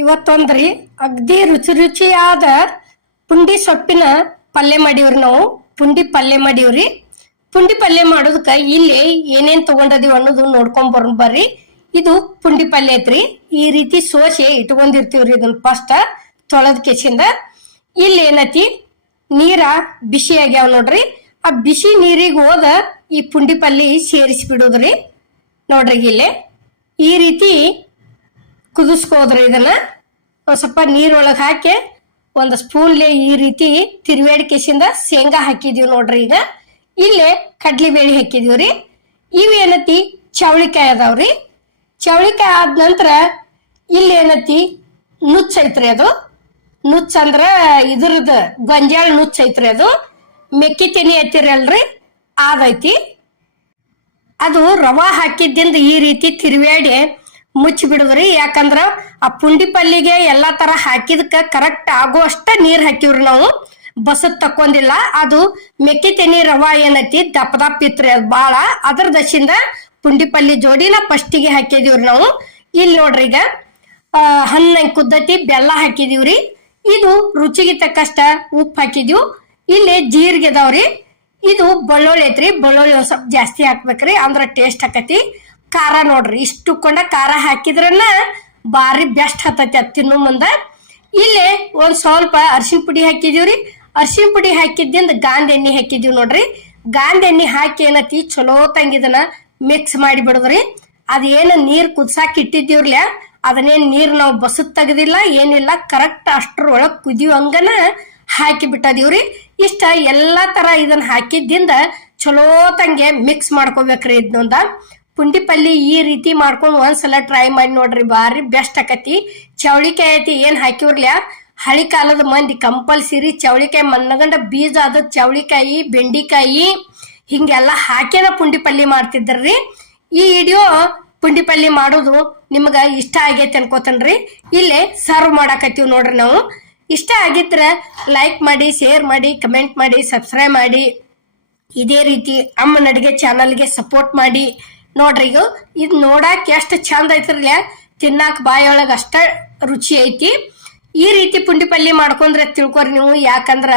ಇವತ್ತೊಂದ್ರಿ ಅಗ್ದಿ ರುಚಿ ರುಚಿಯಾದ ಪುಂಡಿ ಸೊಪ್ಪಿನ ಪಲ್ಯ ಮಾಡಿವ್ರಿ. ನಾವು ಪುಂಡಿ ಪಲ್ಯ ಮಾಡಿವ್ರಿ. ಪುಂಡಿ ಪಲ್ಯ ಮಾಡೋದಕ್ಕ ಇಲ್ಲಿ ಏನೇನ್ ತಗೊಂಡದೀವಿ ಅನ್ನೋದು ನೋಡ್ಕೊಂಡ್ ಬರ್ರಿ. ಇದು ಪುಂಡಿ ಪಲ್ಯ ಐತ್ರಿ. ಈ ರೀತಿ ಸೋಸೆ ಇಟ್ಕೊಂಡಿರ್ತೀವ್ರಿ. ಇದನ್ನ ಫಸ್ಟ್ ತೊಳೆದ ಕೆಸಿಂದ ಇಲ್ಲಿ ಏನತಿ ನೀರ ಬಿಸಿ ಆಗ್ಯಾವ ನೋಡ್ರಿ. ಆ ಬಿಸಿ ನೀರಿಗೆ ಹೋದ ಈ ಪುಂಡಿ ಪಲ್ಯ ಸೇರಿಸಿ ಬಿಡುದ್ರಿ. ನೋಡ್ರಿ ಇಲ್ಲೇ ಈ ರೀತಿ ಕುದಿಸ್ಕೋದ್ರಿ. ಇದನ್ನ ಒಂದ್ ಸ್ವಲ್ಪ ನೀರೊಳಗೆ ಹಾಕಿ ಒಂದ್ ಸ್ಪೂನ್ಲೆ ಈ ರೀತಿ ತಿರುವೇಡಿ ಕೆಸಿಂದ ಶೇಂಗಾ ಹಾಕಿದೀವಿ ನೋಡ್ರಿ. ಈಗ ಇಲ್ಲೇ ಕಡ್ಲಿ ಬೇಳೆ ಹಾಕಿದೀವ್ರಿ. ಇವೇನತಿ ಚವಳಿಕಾಯಿ ಅದಾವ್ರಿ. ಚವಳಿಕಾಯಿ ಆದ ನಂತರ ಇಲ್ಲಿ ಏನತಿ ನುಚ್ಚ ಐತ್ರಿ. ಅದು ನುಚ್ಚ ಅಂದ್ರ ಇದ್ರದ ಗೊಂಜಾಳ ನುಚ್ಚ ಐತ್ರಿ. ಅದು ಮೆಕ್ಕಿ ತೆನಿ ಐತಿರಲ್ರಿ ಅದೈತಿ. ಅದು ರವಾ ಹಾಕಿದ್ದಿಂದ ಈ ರೀತಿ ತಿರುವೇಡಿ ಮುಚ್ಚಿ ಬಿಡುದ್ರಿ. ಯಾಕಂದ್ರ ಆ ಪುಂಡಿ ಪಲ್ಲಿಗೆ ಎಲ್ಲಾ ತರ ಹಾಕಿದಕ್ಕ ಕರೆಕ್ಟ್ ಆಗುವಷ್ಟ ನೀರ್ ಹಾಕಿವ್ರಿ. ನಾವು ಬಸದ್ ತಕ್ಕೊಂಡಿಲ್ಲ. ಅದು ಮೆಕ್ಕಿ ತೆನಿ ರವಾ ಏನೈತಿ ದಪ್ಪ ದಪ್ಪ ಇತ್ರಿ. ಅದು ಬಾಳ ಅದ್ರ ದಶಿಂದ ಪುಂಡಿ ಪಲ್ಲಿ ಜೋಡಿನ ಫಸ್ಟಿಗೆ ಹಾಕಿದೀವ್ರಿ ನಾವು. ಇಲ್ಲಿ ನೋಡ್ರಿ ಈಗ ಹಣ್ಣಂಗ್ ಕುದ್ದತಿ ಬೆಲ್ಲ ಹಾಕಿದೀವ್ರಿ. ಇದು ರುಚಿಗೆ ತಕ್ಕಷ್ಟ ಉಪ್ಪು ಹಾಕಿದೀವಿ. ಇಲ್ಲಿ ಜೀರಿಗೆ ಅದಾವ್ರಿ. ಇದು ಬೆಳ್ಳುಳ್ಳಿ ಐತ್ರಿ. ಬೆಳ್ಳುಳ್ಳಿ ಒಂದ್ ಸ್ವಲ್ಪ ಜಾಸ್ತಿ ಹಾಕ್ಬೇಕ್ರಿ, ಅಂದ್ರ ಟೇಸ್ಟ್ ಆಕತಿ. ಖಾರ ನೋಡ್ರಿ ಇಷ್ಟು ಕೊಂಡ ಖಾರ ಹಾಕಿದ್ರನ್ನ ಬಾರಿ ಬೆಸ್ಟ್ ಹತ್ತತಿ ಅದ್ ತಿನ್ನು ಮುಂದ. ಇಲ್ಲೇ ಒಂದ್ ಸ್ವಲ್ಪ ಅರಿಶಿನ ಪುಡಿ ಹಾಕಿದೀವ್ರಿ. ಅರಿಶಿನ ಪುಡಿ ಹಾಕಿದ್ದಿಂದ ಗಾಂಧಿ ಎಣ್ಣೆ ಹಾಕಿದೀವಿ ನೋಡ್ರಿ. ಗಾಂಧಿ ಎಣ್ಣೆ ಹಾಕಿ ಏನತಿ ಚಲೋ ತಂಗಿದನ ಮಿಕ್ಸ್ ಮಾಡಿ ಬಿಡುದ್ರಿ. ಅದೇನ ನೀರ್ ಕುದ್ಸಾಕ್ ಇಟ್ಟಿದ್ದೀವ್ರಲ್ಲ ಅದನ್ನೇನ್ ನೀರ್ ನಾವು ಬಸದ್ ತೆಗದಿಲ್ಲ ಏನಿಲ್ಲ. ಕರೆಕ್ಟ್ ಅಷ್ಟ್ರೊಳಗ್ ಕುದಿಯುವಂಗನ ಹಾಕಿ ಬಿಟ್ಟದೀವ್ರಿ. ಇಷ್ಟ ಎಲ್ಲಾ ತರ ಇದನ್ನ ಹಾಕಿದ್ದಿಂದ ಚಲೋ ತಂಗೆ ಮಿಕ್ಸ್ ಮಾಡ್ಕೋಬೇಕ್ರಿ. ಇದನ್ನೊಂದ ಪುಂಡಿ ಪಲ್ಲಿ ಈ ರೀತಿ ಮಾಡ್ಕೊಂಡು ಒಂದ್ಸಲ ಟ್ರೈ ಮಾಡಿ ನೋಡ್ರಿ. ಬಾರಿ ಬೆಸ್ಟ್ ಆಕತಿ. ಚವಳಿಕಾಯಿ ಐತಿ ಏನ್ ಹಾಕಿವ್ರಲ್ಯ ಹಳಿ ಕಾಲದ ಮಂದಿ ಕಂಪಲ್ಸರಿ ಚವಳಿಕಾಯಿ ಮನ್ನಗಂಡ ಬೀಜ ಅದ ಚವಳಿಕಾಯಿ ಬೆಂಡಿಕಾಯಿ ಹಿಂಗೆಲ್ಲಾ ಹಾಕಿನ ಪುಂಡಿ ಪಲ್ಲಿ ಮಾಡ್ತಿದ್ರಿ. ಈ ವಿಡಿಯೋ ಪುಂಡಿ ಪಲ್ಲಿ ಮಾಡೋದು ನಿಮ್ಗ ಇಷ್ಟ ಆಗೈತಿ ಅನ್ಕೋತನ್ರಿ. ಇಲ್ಲೇ ಸರ್ವ್ ಮಾಡಾಕತ್ತೀವಿ ನೋಡ್ರಿ. ನಾವು ಇಷ್ಟ ಆಗಿದ್ರ ಲೈಕ್ ಮಾಡಿ, ಶೇರ್ ಮಾಡಿ, ಕಮೆಂಟ್ ಮಾಡಿ, ಸಬ್ಸ್ಕ್ರೈಬ್ ಮಾಡಿ. ಇದೇ ರೀತಿ ಅಮ್ಮನ ಅಡಿಗೆ ಚಾನಲ್ಗೆ ಸಪೋರ್ಟ್ ಮಾಡಿ ನೋಡ್ರಿ. ಈಗ ಇದು ನೋಡಾಕ ಎಷ್ಟು ಚಂದ ಐತ್ರಲ್ಲ, ತಿನ್ನಾಕ ಬಾಯೊಳಗ ಅಷ್ಟ ರುಚಿ ಐತಿ. ಈ ರೀತಿ ಪುಂಡಿ ಪಲ್ಯ ಮಾಡ್ಕೊಂಡ್ರೆ ತಿಳ್ಕೊರಿ ನೀವು. ಯಾಕಂದ್ರ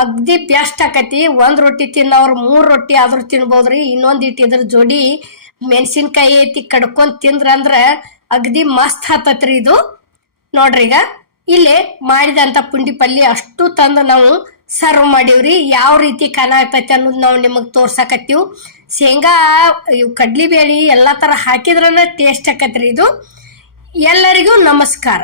ಅಗ್ದಿ ಬೆಸ್ಟ್ ಆಕತಿ. ಒಂದ್ ರೊಟ್ಟಿ ತಿನ್ನವ್ರು 3 ರೊಟ್ಟಿ ಆದ್ರೂ ತಿನ್ಬೋದ್ರಿ. ಇನ್ನೊಂದ್ ಇಟ್ಟು ಇದ್ರ ಜೋಡಿ ಮೆಣಸಿನ್ಕಾಯಿ ಐತಿ ಕಡ್ಕೊಂಡ್ ತಿಂದ್ರ ಅಂದ್ರ ಅಗ್ದಿ ಮಸ್ತ್ ಹತ್ತತ್ರಿ ಇದು. ನೋಡ್ರಿ ಈಗ ಇಲ್ಲೇ ಮಾಡಿದಂತ ಪುಂಡಿ ಪಲ್ಯ ಅಷ್ಟು ತಂದು ನಾವು ಸರ್ವ್ ಮಾಡೀವ್ರಿ. ಯಾವ ರೀತಿ ಕಾಣತೈತಿ ಅನ್ನೋದು ನಾವು ನಿಮಗ್ ತೋರ್ಸಾಕತ್ತೀವಿ. ಶೇಂಗಾ ಇವ್ ಕಡ್ಲಿ ಬೇಳಿ ಎಲ್ಲಾ ತರ ಹಾಕಿದ್ರನ ಟೇಸ್ಟ್ ಆಕತ್ರಿ ಇದು. ಎಲ್ಲರಿಗೂ ನಮಸ್ಕಾರ.